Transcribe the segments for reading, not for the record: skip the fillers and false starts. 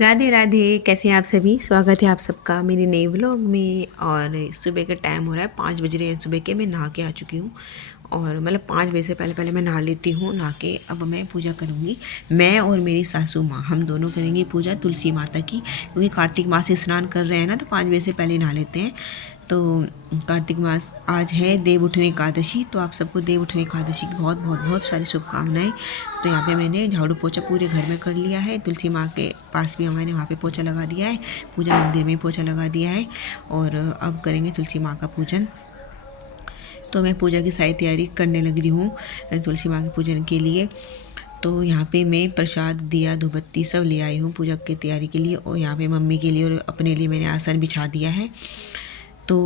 राधे राधे। कैसे हैं आप सभी? स्वागत है आप सबका मेरे नए व्लॉग में। और सुबह का टाइम हो रहा है, 5 बज रहे हैं सुबह के। मैं नहा के आ चुकी हूँ और मतलब 5 बजे से पहले पहले मैं नहा लेती हूँ। नहा के अब मैं पूजा करूँगी। मैं और मेरी सासू माँ हम दोनों करेंगे पूजा तुलसी माता की, क्योंकि कार्तिक मास से स्नान कर रहे हैं ना, तो 5 बजे से पहले नहा लेते हैं। तो कार्तिक मास आज है देव उठनी एकादशी, तो आप सबको देव उठनी एकादशी की बहुत बहुत बहुत सारी शुभकामनाएं। तो यहाँ पे मैंने झाड़ू पोछा पूरे घर में कर लिया है। तुलसी माँ के पास भी मैंने वहाँ पे पोछा लगा दिया है, पूजा मंदिर में पोछा लगा दिया है। और अब करेंगे तुलसी माँ का पूजन। तो मैं पूजा की सारी तैयारी करने लग रही हूँ तुलसी माँ के पूजन के लिए। तो यहाँ पे मैं प्रसाद दिया धूपबत्ती सब ले आई हूँ पूजा की तैयारी के लिए। और यहाँ पे मम्मी के लिए और अपने लिए मैंने आसन बिछा दिया है। तो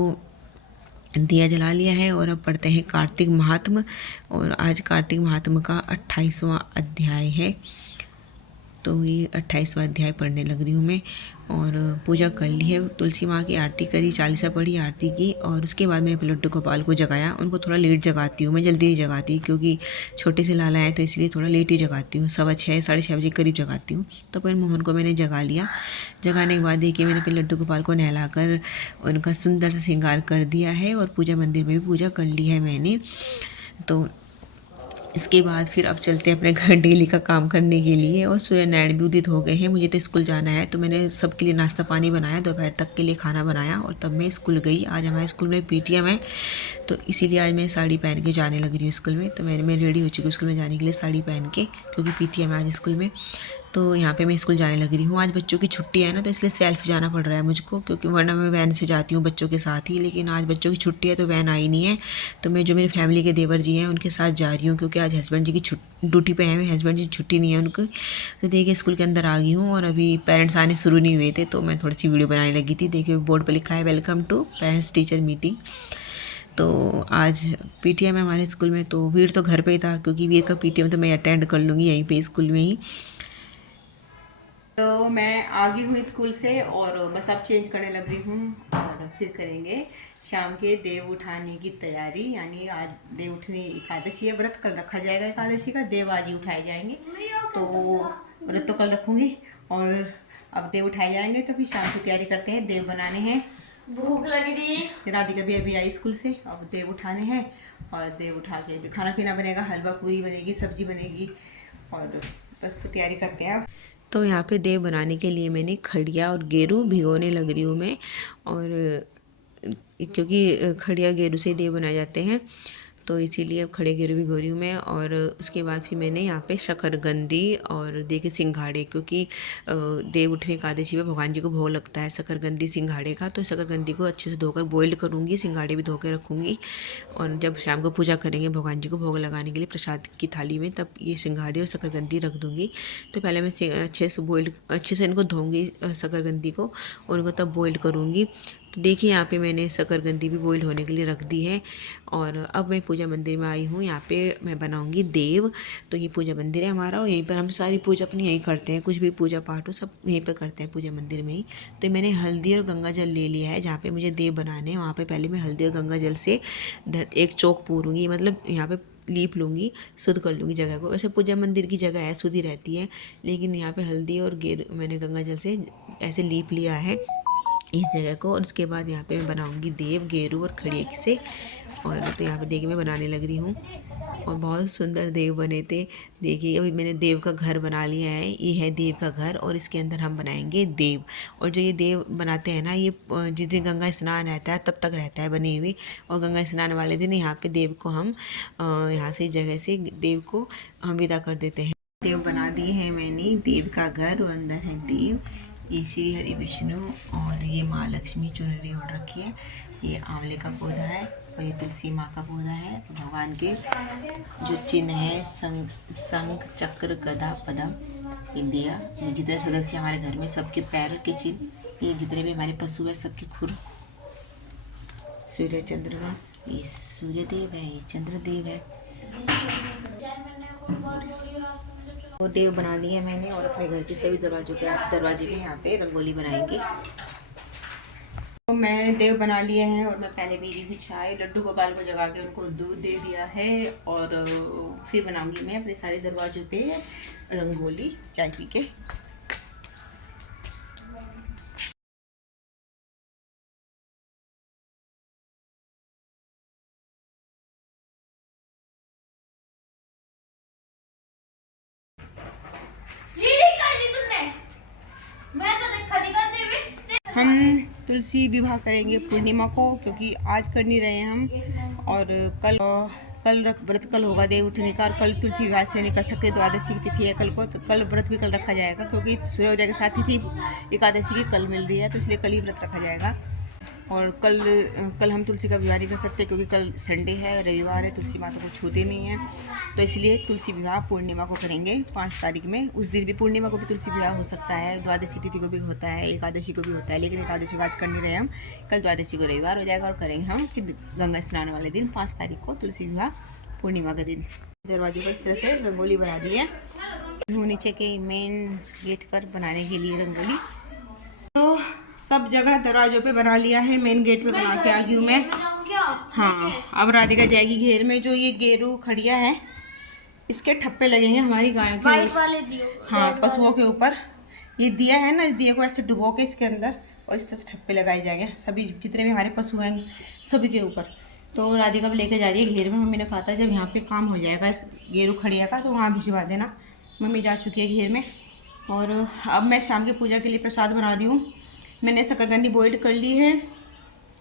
दिया जला लिया है और अब पढ़ते हैं कार्तिक महात्म। और आज कार्तिक महात्म का 28वां अध्याय है। तो ये 28वां अध्याय पढ़ने लग रही हूँ मैं। और पूजा कर ली है, तुलसी माँ की आरती करी, चालीसा पढ़ी आरती की। और उसके बाद मैंने लड्डू गोपाल को जगाया। उनको थोड़ा लेट जगाती हूँ मैं, जल्दी नहीं जगाती क्योंकि छोटे से लाला है, तो इसलिए थोड़ा लेट ही जगाती हूँ। 6:15 6:30 बजे करीब जगाती हूँ। तो फिर मोहन को मैंने जगा लिया। जगाने के बाद देखिए मैंने फिर लड्डू गोपाल को नहलाकर उनका सुंदर सा श्रृंगार कर दिया है। और पूजा मंदिर में भी पूजा कर ली है मैंने। तो इसके बाद फिर अब चलते हैं अपने घर डेली का काम करने के लिए। और सूर्य नारायण भी उदित हो गए हैं, मुझे तो स्कूल जाना है। तो मैंने सबके लिए नाश्ता पानी बनाया, दोपहर तक के लिए खाना बनाया और तब मैं स्कूल गई। आज हमारे स्कूल में पीटीएम है, तो इसीलिए आज मैं साड़ी पहन के जाने लग रही हूँ स्कूल में। तो मैं रेडी हो चुकी हूँ स्कूल में जाने के लिए साड़ी पहन के, क्योंकि पीटीएम है आज स्कूल में। तो यहाँ पे मैं स्कूल जाने लग रही हूँ। आज बच्चों की छुट्टी है ना, तो इसलिए सेल्फ जाना पड़ रहा है मुझको, क्योंकि वरना मैं वैन से जाती हूँ बच्चों के साथ ही। लेकिन आज बच्चों की छुट्टी है तो वैन आई नहीं है। तो मैं जो मेरी फैमिली के देवर जी हैं उनके साथ जा रही हूँ, क्योंकि आज हस्बैंड जी की ड्यूटी पे है। हस्बैंड जी छुट्टी नहीं है उनको। तो देखिए स्कूल के अंदर आ गई हूँ और अभी पेरेंट्स आने शुरू नहीं हुए थे, तो मैं थोड़ी सी वीडियो बनाने लगी थी। देखिए बोर्ड पर लिखा है welcome to parents teacher meeting. तो आज पीटीएम है हमारे स्कूल में। तो वीर तो घर पे ही था, क्योंकि वीर का पीटीएम तो मैं अटेंड कर लूँगी यहीं पे स्कूल में ही। तो मैं आ गई हूँ स्कूल से और बस अब चेंज करने लग रही हूँ और फिर करेंगे शाम के देव उठाने की तैयारी। यानी आज देव उठनी एकादशी है, व्रत कल रखा जाएगा एकादशी का, देव आज ही उठाए जाएंगे। तो व्रत तो कल रखूँगी और अब देव उठाए जाएंगे। तो फिर शाम की तैयारी करते हैं, देव बनाने हैं। भूख लगी थी। राधिका भी अभी आई स्कूल से, अब देव उठाने हैं। और देव उठा के भी खाना पीना बनेगा, हलवा पूरी बनेगी, सब्जी बनेगी और बस तो तैयारी करते हैं। तो यहाँ पे देव बनाने के लिए मैंने खड़िया और गेरू भिगोने लग रही हूँ मैं। और क्योंकि खड़िया गेरू से देव बनाए जाते हैं, तो इसीलिए अब खड़े गेरू भिगो रही हूँ मैं। और उसके बाद फिर मैंने यहाँ पे शकरकंदी और देखिए सिंघाड़े, क्योंकि देव उठनी एकादशी में भगवान जी को भोग लगता है शकरकंदी सिंघाड़े का। तो शकरकंदी को अच्छे से धोकर बॉइल्ड करूँगी, सिंघाड़े भी धो के रखूँगी। और जब शाम को पूजा करेंगे भगवान जी को भोग लगाने के लिए प्रसाद की थाली में, तब ये सिंघाड़े और शकरकंदी रख दूँगी। तो पहले मैं अच्छे से इनको धोऊँगी शकरकंदी को, और उनको तब बॉइल्ड करूँगी। तो देखिए यहाँ पे मैंने शकरकंदी भी बॉइल्ड होने के लिए रख दी है। और अब मैं पूजा मंदिर में आई हूँ, यहाँ पे मैं बनाऊँगी देव। तो ये पूजा मंदिर है हमारा और यहीं पर हम सारी पूजा अपनी यहीं करते हैं, कुछ भी पूजा पाठ हो सब यहीं पर करते हैं पूजा मंदिर में ही। तो मैंने हल्दी और गंगा जल ले लिया है, जहाँ पे मुझे देव बनाने हैं वहाँ पे पहले मैं हल्दी और गंगा जल से एक चौक पूरूंगी, मतलब यहाँ पे लीप लूँगी, शुद्ध कर लूँगी जगह को। वैसे पूजा मंदिर की जगह है शुद्ध ही रहती है, लेकिन यहाँ पे हल्दी और मैंने गंगा जल से ऐसे लीप लिया है इस जगह को। और उसके बाद यहाँ पे मैं बनाऊँगी देव गेरू और खड़िया से। और तो यहाँ पे देखिए मैं बनाने लग रही हूँ और बहुत सुंदर देव बने थे। देखिए अभी मैंने देव का घर बना लिया है, ये है देव का घर और इसके अंदर हम बनाएंगे देव। और जो ये देव बनाते हैं ना, ये जिस दिन गंगा स्नान रहता है तब तक रहता है बने हुए। और गंगा स्नान वाले दिन यहाँ पे देव को हम यहाँ से इस जगह से देव को हम विदा कर देते हैं। देव बना दिए हैं मैंने, देव का घर और अंदर है देव। ये श्री हरि विष्णु और ये माँ लक्ष्मी चुनरी ओढ़ रखी है। ये आंवले का पौधा है और ये तुलसी माँ का पौधा है। भगवान के जो चिन्ह है शंख चक्र गदा पद्म, ये दिया। ये जितने सदस्य हमारे घर में सबके पैर के चिन्ह, ये जितने भी हमारे पशु है सबके खुर। सूर्य चंद्रमा, ये सूर्य देव है, ये चंद्र देव है। वो देव बना लिए मैंने और अपने घर के सभी दरवाजे पे यहाँ पे रंगोली बनाएंगे। तो मैं देव बना लिए हैं और मैं पहले मेरी भी चाय लड्डू गोपाल को जगा के उनको दूध दे दिया है। और फिर बनाऊंगी मैं अपने सारे दरवाजों पे रंगोली चाय पी के। हम तुलसी विवाह करेंगे पूर्णिमा को, क्योंकि आज कर नहीं रहे हैं हम। और व्रत कल होगा देव उठने का, और कल तुलसी विवाह से नहीं कर सकते। द्वादशी की तिथि है कल को, तो कल व्रत भी कल रखा जाएगा, क्योंकि सूर्योदय के साथ तिथि एकादशी की कल मिल रही है, तो इसलिए कल ही व्रत रखा जाएगा। और कल हम तुलसी का विवाह नहीं कर सकते, क्योंकि कल संडे है, रविवार है, तुलसी माता को छूते नहीं हैं। तो इसलिए तुलसी विवाह पूर्णिमा को करेंगे 5 तारीख में। उस दिन भी पूर्णिमा को भी तुलसी विवाह हो सकता है, द्वादशी तिथि को भी होता है, एकादशी को भी होता है, लेकिन एकादशी को आज कर नहीं रहे हम। कल द्वादशी को रविवार हो जाएगा, और करेंगे हम फिर गंगा स्नान वाले दिन 5 तारीख को तुलसी विवाह पूर्णिमा का दिन। दरवाजे पर इस तरह से रंगोली बना दी है, नीचे के मेन गेट पर बनाने के लिए रंगोली। तो सब जगह दरवाजों पे बना लिया है, मेन गेट पे बना के आ गई हूँ मैं। हाँ, अब राधिका जाएगी घेर में। जो ये गेरू खड़िया है, इसके ठप्पे लगेंगे हमारी गायों के ऊपर। हाँ, पशुओं के ऊपर। ये दिया है ना, इस दिए को ऐसे डुबो के इसके अंदर, और इस तरह से ठप्पे लगाए जाएंगे सभी जितने भी हमारे पशु हैं सभी के ऊपर। तो राधिका अब लेके जा रही है घेर में। मम्मी ने कहा था जब यहाँ पे काम हो जाएगा इस गेरू खड़िया का, तो वहाँ भिजवा देना। मम्मी जा चुकी है घेर में। और अब मैं शाम की पूजा के लिए प्रसाद बना रही हूँ। मैंने शकरकंदी बॉइल्ड कर ली है,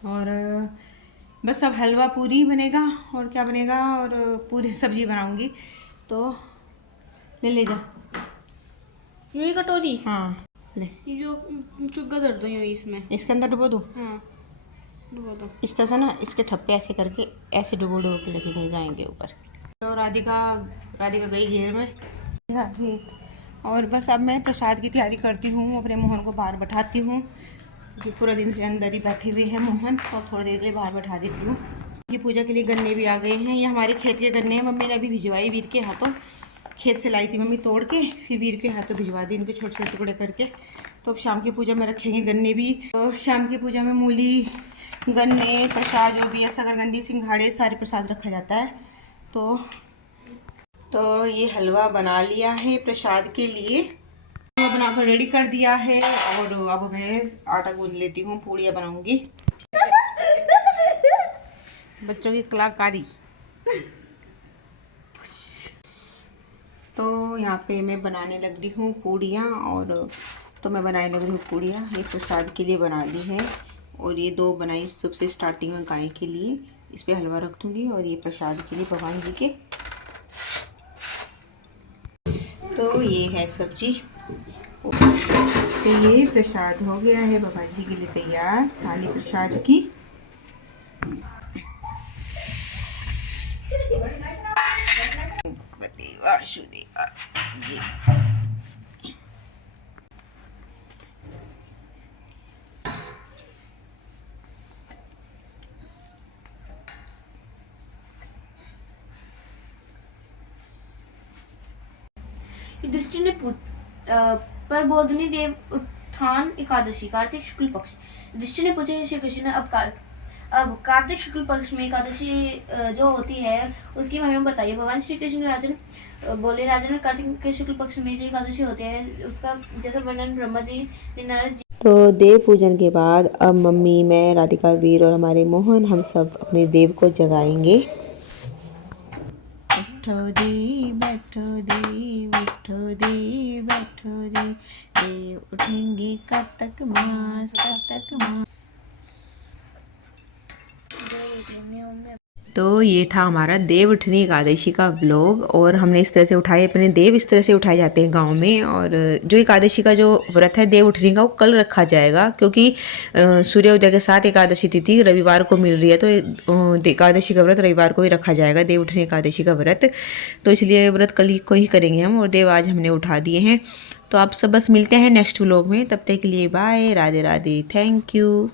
और बस अब हलवा पूरी बनेगा, और क्या बनेगा, और पूरी सब्जी बनाऊंगी। तो ले जा यही कटोरी। हाँ ले, जो चुग्गा दर दो यही इसमें, इसके अंदर डुबो दूँ। हाँ डुबो दो। इस तरह से ना, इसके ठप्पे ऐसे करके ऐसे डुबो के लेके गए गाएंगे ऊपर। तो राधिका गई घेर में। और बस अब मैं प्रसाद की तैयारी करती हूँ, अपने मोहन को बाहर बैठाती हूँ। जो पूरा दिन से अंदर ही बैठे हुए हैं मोहन, और थोड़ी देर के लिए बाहर बैठा देती हूँ। ये पूजा के लिए गन्ने भी आ गए हैं। ये हमारे खेत के गन्ने हैं, मम्मी ने अभी भिजवाई वीर के हाथों। खेत से लाई थी मम्मी तोड़ के, फिर वीर के हाथों भिजवा दी इनके छोटे छोटे टुकड़े करके। तो अब शाम की पूजा में रखेंगे गन्ने भी। तो शाम की पूजा में मूली, गन्ने, प्रसाद जो भी है, शकरकंदी, सिंघाड़े, सारे प्रसाद रखा जाता है। तो ये हलवा बना लिया है प्रसाद के लिए, बनाकर रेडी कर दिया है। और अब मैं आटा गूंद लेती हूँ, पूड़ियाँ बनाऊंगी। बच्चों की कलाकारी। तो यहाँ पे मैं बनाने लग रही हूँ पूड़ियाँ, और तो मैं बनाने लग रही हूँ पूड़ियाँ। ये प्रसाद के लिए बना दी है, और ये 2 बनाई सबसे स्टार्टिंग में गाय के लिए। इस पर हलवा रख दूँगी, और ये प्रसाद के लिए भगवान जी के। तो ये है सब्जी। तो ये प्रसाद हो गया है भगवान जी के लिए तैयार, थाली प्रसाद की। वासुदेवा। युधिष्ठिर ने पर बोधनी देव उत्थान एकादशी कार्तिक शुक्ल पक्ष। युधिष्ठिर ने पूछा, श्री कृष्ण अब कार्तिक शुक्ल पक्ष में एकादशी जो होती है उसकी महिमा बताइए। भगवान श्री कृष्ण राजन कार्तिक के शुक्ल पक्ष में जो एकादशी होती है उसका जैसा वर्णन ब्रह्मा जी ने नारद जी। तो देव पूजन के बाद अब मम्मी, मैं, राधिका, वीर और हमारे मोहन, हम सब अपने देव को जगाएंगे। उठो दे बैठो दे, उठो दे बैठो दे, देव उठेंगे कार्तिक मास, कार्तिक मास। तो ये था हमारा देव उठनी एकादशी का व्लॉग। और हमने इस तरह से उठाए अपने देव। इस तरह से उठाए जाते हैं गांव में। और जो एकादशी का जो व्रत है देव उठनी का, वो कल रखा जाएगा, क्योंकि सूर्योदय के साथ एकादशी तिथि रविवार को मिल रही है। तो एकादशी का व्रत रविवार को ही रखा जाएगा, देव उठनी एकादशी का व्रत। तो इसलिए व्रत कल को ही करेंगे हम, और देव आज हमने उठा दिए हैं। तो आप सब बस मिलते हैं नेक्स्ट व्लॉग में। तब तक के लिए bye, Radhe Radhe, thank you.